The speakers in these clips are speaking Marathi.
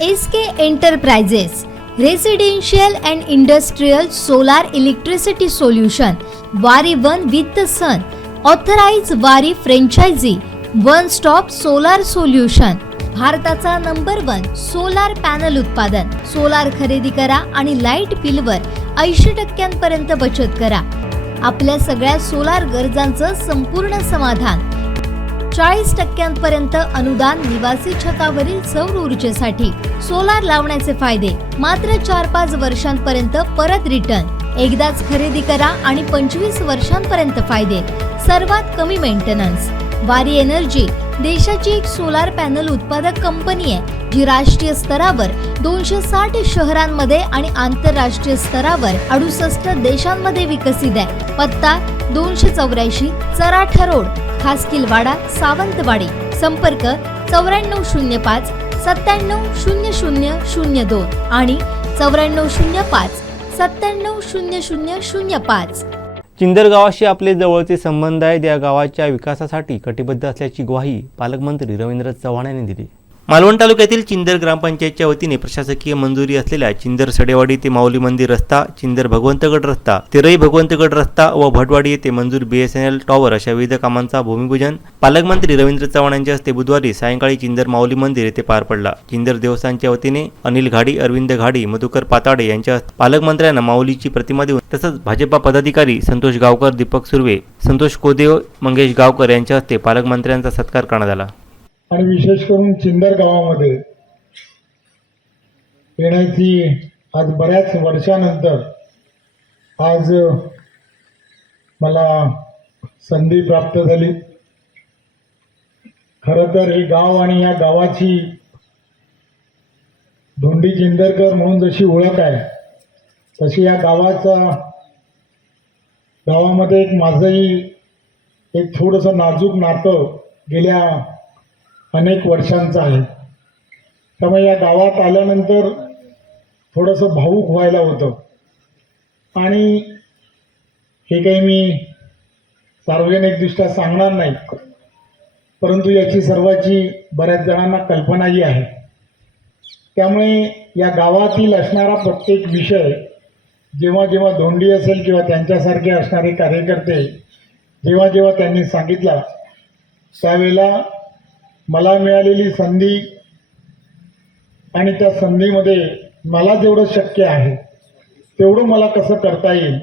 SK Enterprises, Residential and Industrial Solar Electricity Solution, Wari One with the Sun, Authorized Wari Franchisee, One Stop Solar Solution. भारताचा नंबर 1 सोलार पॅनल उत्पादन. सोलार खरेदी करा आणि लाईट बिलवर 80% बचत करा. आपल्या सगळ्या सोलार गरजांचं संपूर्ण समाधान. 40% अनुदान निवासी छतावरील सौर ऊर्जेसाठी. सोलार लावण्याचे फायदे मात्र 4-5 वर्षांपर्यंत परत रिटर्न. एकदाच खरेदी करा आणि 25 वर्षांपर्यंत फायदे. सर्वात कमी मेंटेनन्स. वारी एनर्जी देशाची एक सोलार पॅनल उत्पादक कंपनी आहे जी राष्ट्रीय स्तरावर 260 शहरांमध्ये आणि आंतरराष्ट्रीय स्तरावर 68 देशांमध्ये विकसित आहे. पत्ता 284 चराठा रोड, खासकीलवाडा, सावंतवाडी. संपर्क 9405 970002 आणि 9405 970005. चिंदर गावाशी आपले जवळचे संबंध आहेत. या गावाच्या विकासासाठी कटिबद्ध असल्याची ग्वाही पालकमंत्री रवींद्र चव्हाण यांनी दिली. मालवण तालुक्यातील चिंदर ग्रामपंचायतच्या वतीने प्रशासकीय मंजुरी असलेल्या चिंदर सडेवाडी ते माऊली मंदिर रस्ता, चिंदर भगवंतगड रस्ता, तिरई भगवंतगड रस्ता व भटवाडी येथे मंजूर BSNL टॉवर अशा विविध कामांचा भूमिपूजन पालकमंत्री रवींद्र चव्हाण यांच्या हस्ते बुधवारी सायंकाळी चिंदर माऊली मंदिर येथे पार पडला. चिंदर देवस्थानच्या वतीने अनिल घाडी, अरविंद घाडी, मधुकर पाताडे यांच्या पालकमंत्र्यांना माऊलीची प्रतिमा देऊन तसंच भाजपा पदाधिकारी संतोष गावकर, दीपक सुर्वे, संतोष कोदेव, मंगेश गावकर यांच्या हस्ते पालकमंत्र्यांचा सत्कार करण्यात आला. आणि विशेष करून चिंदर गावामध्ये येण्याची आज बऱ्याच वर्षानंतर आज मला संधी प्राप्त झाली. खरं तर हे गाव आणि या गावाची धोंडी चिंदरकर म्हणून जशी ओळख आहे तशी या गावामध्ये एक माझंही एक थोडंसं नाजूक नातं गेल्या अनेक वर्षांचं आहे. त्यामुळे या गावात आल्यानंतर थोडंसं भावूक व्हायला होतं. आणि हे काही मी सार्वजनिकदृष्ट्या सांगणार नाही, परंतु याची सर्वांची बऱ्याच जणांना कल्पनाही आहे. त्यामुळे या गावातील असणारा प्रत्येक विषय जेव्हा जेव्हा धोंडी असेल किंवा त्यांच्यासारखे असणारे कार्यकर्ते जेव्हा जेव्हा त्यांनी सांगितला त्यावेळेला मला मिळालेली संधी आणि त्या संधीमध्ये मला जेवढं शक्य आहे तेवढं मला कसं करता येईल.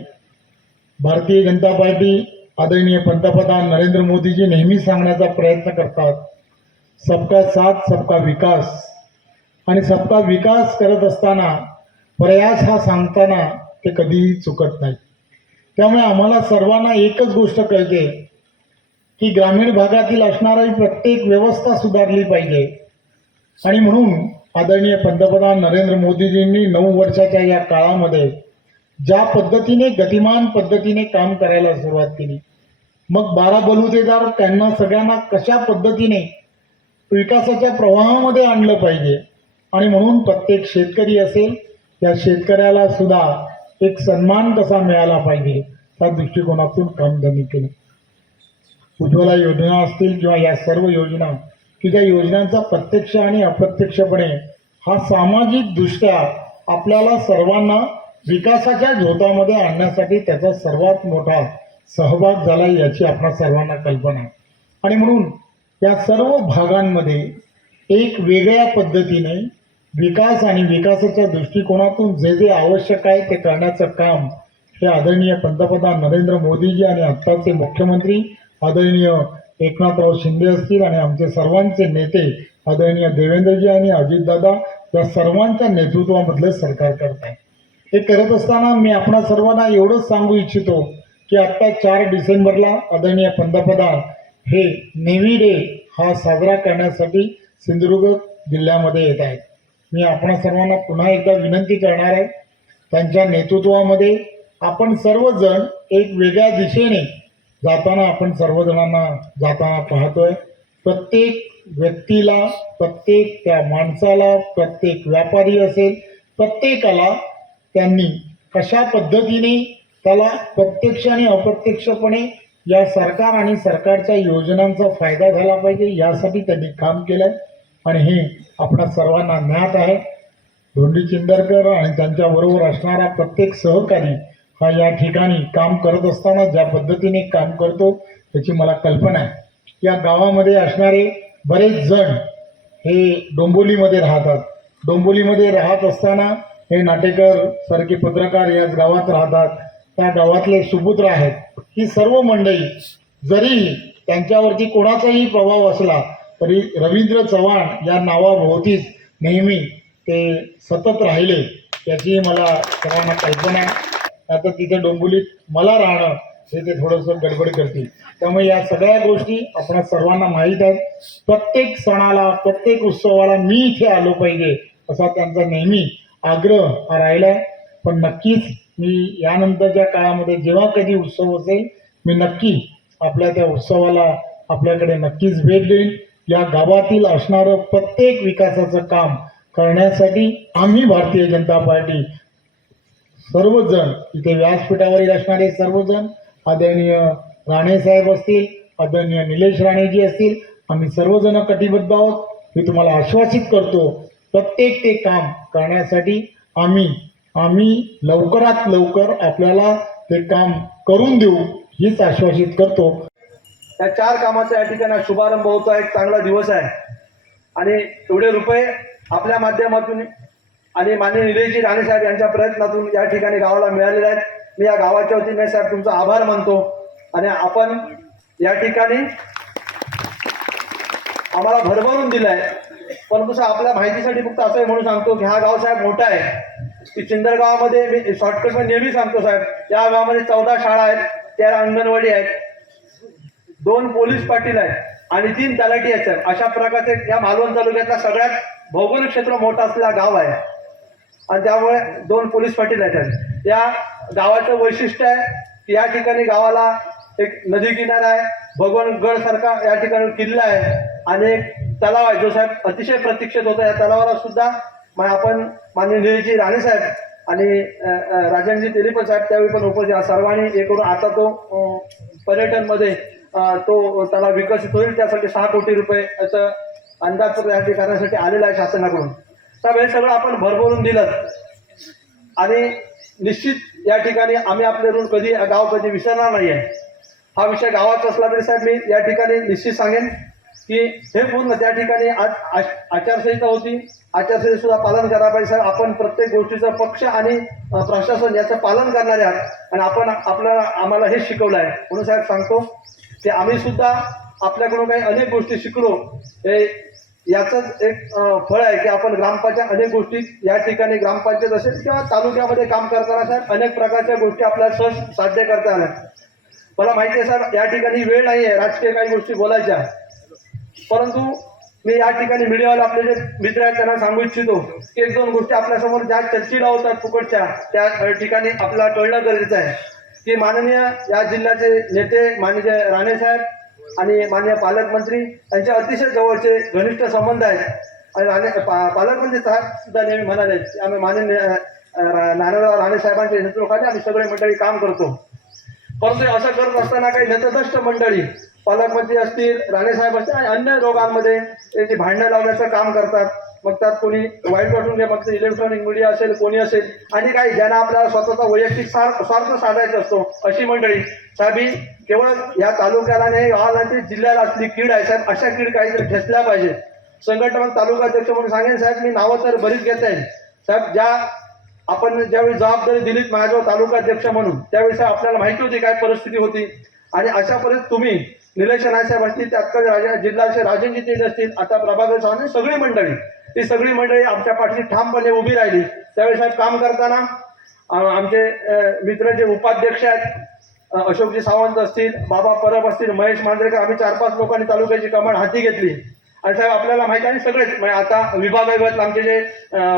भारतीय जनता पार्टी आदरणीय पंतप्रधान नरेंद्र मोदीजी नेहमी सांगण्याचा प्रयत्न करतात, सबका साथ सबका विकास. आणि सबका विकास करत असताना प्रयास हा सांगताना ते कधीही चुकत नाही. त्यामुळे आम्हाला सर्वांना एकच गोष्ट कळते की ग्रामीण भागातील असणारी प्रत्येक व्यवस्था सुधारली पाहिजे. आणि म्हणून आदरणीय पंतप्रधान नरेंद्र मोदीजींनी 9 वर्षाच्या या काळामध्ये ज्या पद्धतीने गतिमान पद्धतीने काम करायला सुरुवात केली, मग 12 बलुतेदार त्यांना सगळ्यांना कशा पद्धतीने विकासाच्या प्रवाहामध्ये आणलं पाहिजे आणि म्हणून प्रत्येक शेतकरी असेल त्या शेतकऱ्याला सुद्धा एक सन्मान कसा मिळाला पाहिजे त्या दृष्टिकोनातून काम त्यांनी केलं. उज्ज्वला योजना असतील किंवा या सर्व योजना की ज्या योजनांचा प्रत्यक्ष आणि अप्रत्यक्षपणे हा सामाजिक दृष्ट्या आपल्याला सर्वांना विकासाच्या झोतामध्ये आणण्यासाठी त्याचा सर्वात मोठा सहभाग झाला याची आपल्या सर्वांना कल्पना आहे. आणि म्हणून या सर्व भागांमध्ये एक वेगळ्या पद्धतीने विकास आणि विकासाच्या दृष्टिकोनातून जे जे आवश्यक आहे ते करण्याचं काम हे आदरणीय पंतप्रधान नरेंद्र मोदीजी आणि आत्ताचे मुख्यमंत्री आदरणीय एकनाथराव शिंदे असतील आणि आमचे सर्वांचे नेते आदरणीय देवेंद्रजी आणि अजितदादा या सर्वांच्या नेतृत्वामधलं सरकार करत आहे. हे करत असताना मी आपणा सर्वांना एवढंच सांगू इच्छितो की आत्ता 4 डिसेंबरला आदरणीय पंतप्रधान हे नेव्ही डे हा साजरा करण्यासाठी सिंधुदुर्ग जिल्ह्यामध्ये येत आहेत. मी आपणा सर्वांना पुन्हा एकदा विनंती करणार आहे, त्यांच्या नेतृत्वामध्ये आपण सर्वजण एक वेगळ्या दिशेने जाताना आपण सर्वजणांना जाताना पाहतोय. प्रत्येक व्यक्तीला, प्रत्येक त्या माणसाला, प्रत्येक व्यापारी असेल प्रत्येकाला त्यांनी कशा पद्धतीने त्याला प्रत्यक्ष आणि अप्रत्यक्षपणे या सरकार आणि सरकारच्या योजनांचा फायदा झाला पाहिजे यासाठी त्यांनी काम केलंय. आणि हे आपणा सर्वांना ज्ञात आहे. धोंडी चिंदरकर आणि त्यांच्याबरोबर असणारा प्रत्येक सहकारी हा या ठिकाणी काम करत असताना ज्या पद्धतीने काम करतो त्याची मला कल्पना आहे. या गावामध्ये असणारे बरेच जण हे डोंबोलीमध्ये राहतात. डोंबोलीमध्ये राहत असताना हे नाटेकर सारखे पत्रकार याच गावात राहतात. त्या गावातले सुपुत्र आहेत. ही सर्व मंडळी जरी त्यांच्यावरती कोणाचाही प्रभाव असला तरी रवींद्र चव्हाण या नावाभोवतीच नेहमी ते सतत राहिले याची मला सर्वांना कल्पना आहे. आता तिथे डोंबिवलीत मला राहणं हे ते थोडंसं गडबड करतील. त्यामुळे या सगळ्या गोष्टी आपण सर्वांना माहीत आहेत. प्रत्येक सणाला प्रत्येक उत्सवाला मी इथे आलो पाहिजे असा त्यांचा नेहमी आग्रह हा राहिला आहे. पण नक्कीच मी यानंतरच्या काळामध्ये जेव्हा कधी उत्सव असेल मी नक्की आपल्या त्या उत्सवाला आपल्याकडे नक्कीच भेट देईन. या गावातील असणारं प्रत्येक विकासाचं काम करण्यासाठी आम्ही भारतीय जनता पार्टी सर्वजण इथे व्यासपीठावरील असणारे सर्वजण आदरणीय राणेसाहेब असतील, आदरणीय निलेश राणेजी असतील, आम्ही सर्वजण कटिबद्ध आहोत. मी तुम्हाला आश्वासित करतो प्रत्येक ते काम करण्यासाठी आम्ही लवकरात लवकर आपल्याला ते काम करून देऊ हीच आश्वासित करतो. या 4 कामाचा या ठिकाणी शुभारंभ होतो आहे. एक चांगला दिवस आहे आणि एवढे रुपये आपल्या माध्यमातून आणि माननीय निलेशजी राणेसाहेब यांच्या प्रयत्नातून या ठिकाणी गावाला मिळालेले आहेत. मी या गावाच्या वतीने साहेब तुमचा आभार मानतो. आणि आपण या ठिकाणी आम्हाला भरभरून दिलं आहे. परंतु साहेब आपल्या माहितीसाठी फक्त असंही म्हणून सांगतो की हा गाव साहेब मोठा आहे की चिंदर गावामध्ये मी शॉर्टकटमध्ये नेहमी सांगतो साहेब या गावामध्ये 14 शाळा आहेत, 13 अंगणवाडी आहेत, 2 पोलीस पाटील आहेत आणि 3 तलाठी आहेत साहेब. अशा प्रकारचे या मालवण तालुक्यातला सगळ्यात भौगोलिक क्षेत्र मोठा असलेला गाव आहे आणि त्यामुळे 2 पोलीस पाटील आहेत. या गावाचं वैशिष्ट्य आहे की या ठिकाणी गावाला एक नदी किनारा आहे, भगवानगड सारखा या ठिकाणी किल्ला आहे आणि एक तलाव आहे जो साहेब अतिशय प्रतीक्षित होता. या तलावाला सुद्धा आपण माननीय निलेशजी राणेसाहेब आणि राजनजी तेलीपन साहेब त्यावेळी पण उपस्थित सर्वांनी हे करून आता तो पर्यटनमध्ये तो तलाव विकसित होईल. त्यासाठी 6 कोटी रुपये याचं अंदाजपत्र या ठिकाणी करण्यासाठी आलेलं आहे शासनाकडून. साहेब हे सगळं आपण भरभरून दिलं आणि निश्चित या ठिकाणी आम्ही आपले ऋण कधी गाव कधी विसरणार नाही आहे. हा विषय गावाचा असला तरी साहेब मी या ठिकाणी निश्चित सांगेन की हे पूर्ण त्या ठिकाणी आज आचारसंहिता होती. आचारसंहिता सुद्धा पालन करायला पाहिजे साहेब. आपण प्रत्येक गोष्टीचं पक्ष आणि प्रशासन याचं पालन करणारे आहात आणि आपण आम्हाला हे शिकवलं आहे. म्हणून साहेब सांगतो की आम्ही सुद्धा आपल्याकडून काही अनेक गोष्टी शिकलो. हे याचंच एक फळ आहे की आपण ग्रामपंचायत अनेक गोष्टी या ठिकाणी ग्रामपंचायत असेल किंवा तालुक्यामध्ये काम करताना साहेब अनेक प्रकारच्या गोष्टी आपल्याला सहज साध्य करता आल्या. मला माहिती आहे साहेब या ठिकाणी वेळ नाही आहे राजकीय काही गोष्टी बोलायच्या, परंतु मी या ठिकाणी मीडियावाले आपले जे मित्र आहेत त्यांना सांगू इच्छितो की 1-2 गोष्टी आपल्यासमोर ज्या चर्चेला होतात फुकटच्या त्या ठिकाणी आपल्याला कळणं गरजेचं आहे की माननीय या जिल्ह्याचे नेते माननीय राणेसाहेब आणि माननीय पालकमंत्री यांचे अतिशय जवळचे घनिष्ठ संबंध आहेत आणि पालकमंत्री साहेब सुद्धा नेहमी म्हणाले आम्ही माननीय नारायणराव राणेसाहेबांच्या नेतृत्वाखाली आम्ही सगळे मंडळी काम करतो. परंतु असं करत असताना काही नतदष्ट मंडळी पालकमंत्री असतील, राणेसाहेब असतील आणि अन्य रोगांमध्ये त्याची भांडणं लावण्याचं काम करतात. मग त्यात कोणी वाईट वाटून घ्या, मग ते इलेक्ट्रॉनिक मीडिया असेल कोणी असेल आणि काही ज्यांना आपल्याला स्वतःचा वैयक्तिक स्वार्थ साधायचा असतो अशी मंडळी साहेब ही केवळ या तालुक्याला नाही गावाला जिल्ह्याला असली कीड आहे साहेब. अशा कीड काहीतरी ठेचल्या पाहिजे. संघटना तालुकाध्यक्ष म्हणून सांगेन साहेब मी नावं तर बरीच घेता येईल साहेब. ज्या आपण ज्यावेळी जबाबदारी दिलीत माझ्याजवळ तालुकाध्यक्ष म्हणून त्यावेळी साहेब आपल्याला माहिती होती काय परिस्थिती होती आणि अशा परिस्थितीत तुम्ही निलेश राणेसाहेब असतील, त्यात जिल्हाचे राजनजी तेज असतील, आता प्रभाकर चव्हाण सगळी मंडळी ही सगळी मंडळी आमच्या पाठीशी ठामपणे उभी राहिली. त्यावेळी साहेब काम करताना आमचे मित्र जे उपाध्यक्ष आहेत अशोकजी सावंत असतील, बाबा परब असतील, महेश मांजरेकर आम्ही 4-5 लोकांनी तालुक्याची कमान हाती घेतली. आणि साहेब आपल्याला माहिती आहे सगळेच म्हणजे आता विभागात आमचे जे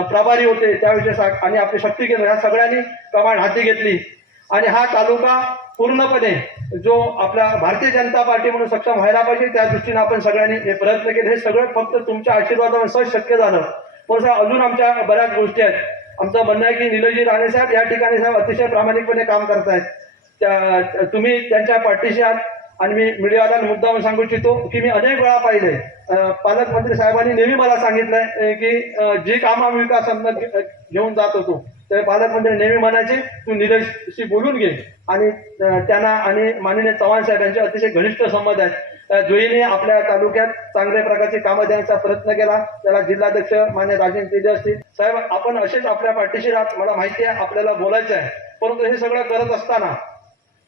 प्रभारी होते त्याविषयी आणि आपले शक्ती केंद्र ह्या सगळ्यांनी कमान हाती घेतली आणि हा तालुका पूर्णपणे जो आपला भारतीय जनता पार्टी म्हणून सक्षम व्हायला पाहिजे त्या दृष्टीने आपण सगळ्यांनी हे प्रयत्न केले. हे सगळं फक्त तुमच्या आशीर्वादामुळे सहज शक्य झालं. पण साहेब अजून आमच्या बऱ्याच गोष्टी आहेत. आमचं म्हणणं आहे की निलेशजी राणेसाहेब या ठिकाणी साहेब अतिशय प्रामाणिकपणे काम करतायत. तुम्ही त्यांच्या पाठीशी आहात आणि मी मीडियाला मुद्दाम सांगू इच्छितो की मी अनेक वेळा पाहिले पालकमंत्री साहेबांनी नेहमी मला सांगितलंय की जी कामं आम्ही विकासांना घेऊन जात होतो ते पालकमंत्री नेहमी म्हणायचे तू निलेशशी बोलून घे आणि त्यांना आणि माननीय चव्हाण साहेब यांचे अतिशय घनिष्ठ संबंध आहेत. जोईने आपल्या तालुक्यात चांगल्या प्रकारची कामं देण्याचा प्रयत्न केला. त्याला जिल्हाध्यक्ष मान्य राजेंद्र दिले असतील. साहेब आपण असेच आपल्या पाठीशी राहत मला माहिती आहे आपल्याला बोलायचं आहे परंतु हे सगळं करत असताना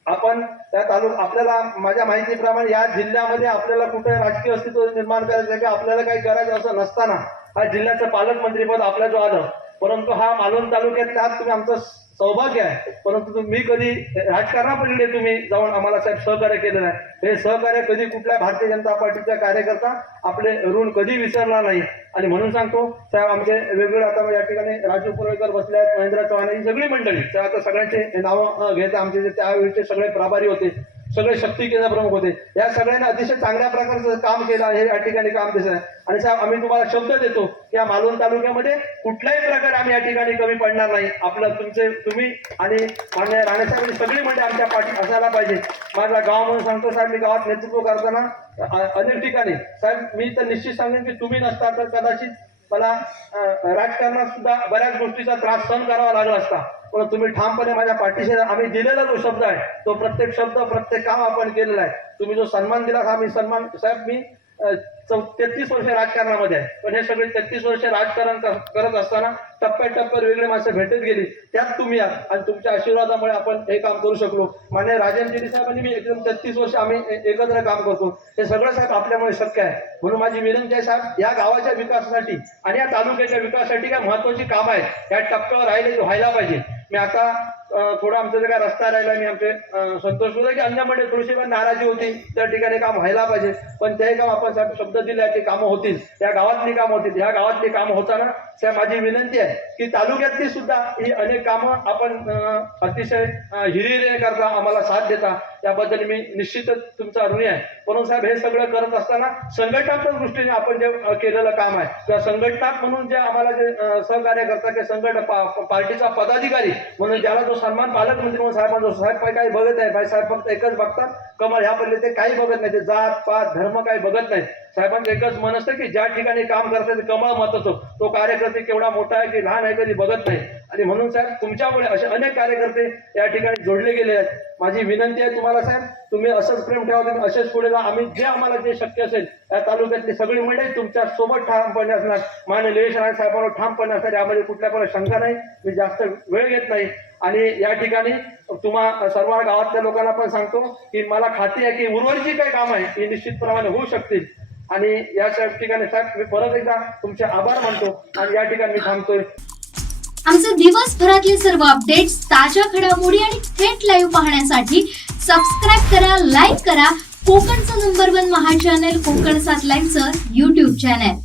आपण त्या आपल्याला माझ्या माहितीप्रमाणे या जिल्ह्यामध्ये आपल्याला कुठे राजकीय अस्तित्व निर्माण करायचं की आपल्याला काही करायचं असं नसताना हा जिल्ह्याचं पालकमंत्रीपद आपल्या जो आलं परंतु हा मालवण तालुक्यातल्या आहात तुम्ही आमचं सौभाग्य आहे परंतु तुम्ही कधी राजकारणापलीकडे तुम्ही जाऊन आम्हाला साहेब सहकार्य केलेलं आहे. हे सहकार्य कधी कुठल्या भारतीय जनता पार्टीचा कार्यकर्ता आपले ऋण कधी विसरणार नाही आणि म्हणून सांगतो साहेब आमचे वेगवेगळे आता या ठिकाणी राजू पुरळकर बसले आहेत महेंद्र चव्हाण ही सगळी मंडळी त्या आता सगळ्यांचे नावं घेत आमचे जे त्यावेळीचे सगळे प्रभारी होते सगळे शक्ती केंद्र प्रमुख होते या सगळ्यांनी अतिशय चांगल्या प्रकारचं काम केलं हे या ठिकाणी काम दिसत आहे. आणि साहेब आम्ही तुम्हाला शब्द देतो की या मालवण तालुक्यामध्ये कुठल्याही प्रकारे आम्ही या ठिकाणी कमी पडणार नाही. आपलं तुम्ही आणि मान्य राणेसाहेब सगळी मंडळी आमच्या पाठी असायला पाहिजे. माझा गाव म्हणून सांगतो साहेब मी गावात नेतृत्व करताना अनेक ठिकाणी साहेब मी तर निश्चित सांगेन की तुम्ही नसता तर कदाचित मला राजकारणात सुद्धा बऱ्याच गोष्टीचा त्रास सहन करावा लागला असता पण तुम्ही ठामपणे माझ्या पाठीशी आम्ही दिलेला जो शब्द आहे तो प्रत्येक शब्द प्रत्येक काम आपण केलेला आहे. तुम्ही जो सन्मान दिला हा मी सन्मान साहेब मी 33 वर्ष राजकारणामध्ये आहे पण हे सगळे 33 वर्ष राजकारण करत असताना टप्प्याटप्प्यावर वेगळे माणसं भेटत गेली त्यात तुम्ही आहात आणि तुमच्या आशीर्वादामुळे आपण हे काम करू शकलो. मान्य राजेंद्र साहेबांनी मी एकदम 33 वर्ष आम्ही एकत्र काम करतो हे सगळं साहेब आपल्यामुळे शक्य आहे. म्हणून माझी विनंती आहे साहेब या गावाच्या विकासासाठी आणि या तालुक्याच्या विकासासाठी काय महत्वाची कामं आहेत या टप्प्यावर राहिले व्हायला पाहिजे. मी आता थोडा आमचा जे काय रस्ता राहिला मी आमचे संतोष होता की अन्य मंडळी थोडीशी पण नाराजी होती त्या ठिकाणी काम व्हायला पाहिजे पण ते काम आपण साहेब शब्द दिले की कामं होतील त्या गावातली कामं होतील. ह्या गावातली कामं होताना साहेब माझी विनंती आहे की तालुक्यातली सुद्धा ही अनेक कामं आपण अतिशय हिरिरीने करता आम्हाला साथ देता त्याबद्दल मी निश्चितच तुमचा ऋणी आहे. म्हणून साहेब हे सगळं करत असताना संघटनात्मक दृष्टीने आपण जे केलेलं काम आहे किंवा संघटना म्हणून जे आम्हाला जे सहकार्य करतात की पार्टीचा पदाधिकारी म्हणून ज्याला जो सन्मान पालकमंत्री म्हणून साहेबांचा साहेब काही बघत आहे भाई साहेब फक्त एकच बघतात कमळ ह्या पडले ते काही बघत नाही ते जात पात धर्म काही बघत नाही. साहेबांचं एकच मन असतं की ज्या ठिकाणी काम करतात ते कमळ महत्वाचं तो कार्यकर्ते केवढा मोठा आहे की लहान आहे कधी बघत नाही आणि म्हणून साहेब तुमच्यामुळे असे अनेक कार्यकर्ते या ठिकाणी जोडले गेले आहेत. माझी विनंती आहे तुम्हाला साहेब तुम्ही असंच प्रेम ठेवा तुम्ही असेच पुढे जा आम्ही जे आम्हाला जे शक्य असेल या तालुक्यातली सगळी मंडळी तुमच्या सोबत ठामपणे असणार. मान्य निलेश राणे साहेबांवर ठामपणे असणार यामध्ये कुठल्या पण शंका नाही. मी जास्त वेळ घेत नाही आणि या ठिकाणी तुम्हा सर्व गावातल्या लोकांना पण सांगतो की मला खात्री आहे की उर्वरित जी काही कामं आहे ती निश्चितप्रमाणे होऊ शकतील आणि या ठिकाणी साहेब मी परत एकदा तुमचे आभार मानतो आणि या ठिकाणी मी थांबतोय. आमचे दिवसभरातले सर्व अपडेट्स ताज्या घडामोडी आणि थेट लाईव्ह पाहण्यासाठी सबस्क्राईब करा लाईक करा कोकणचं नंबर 1 महा चॅनल कोकण 7 लाईव्हचं YouTube चॅनल.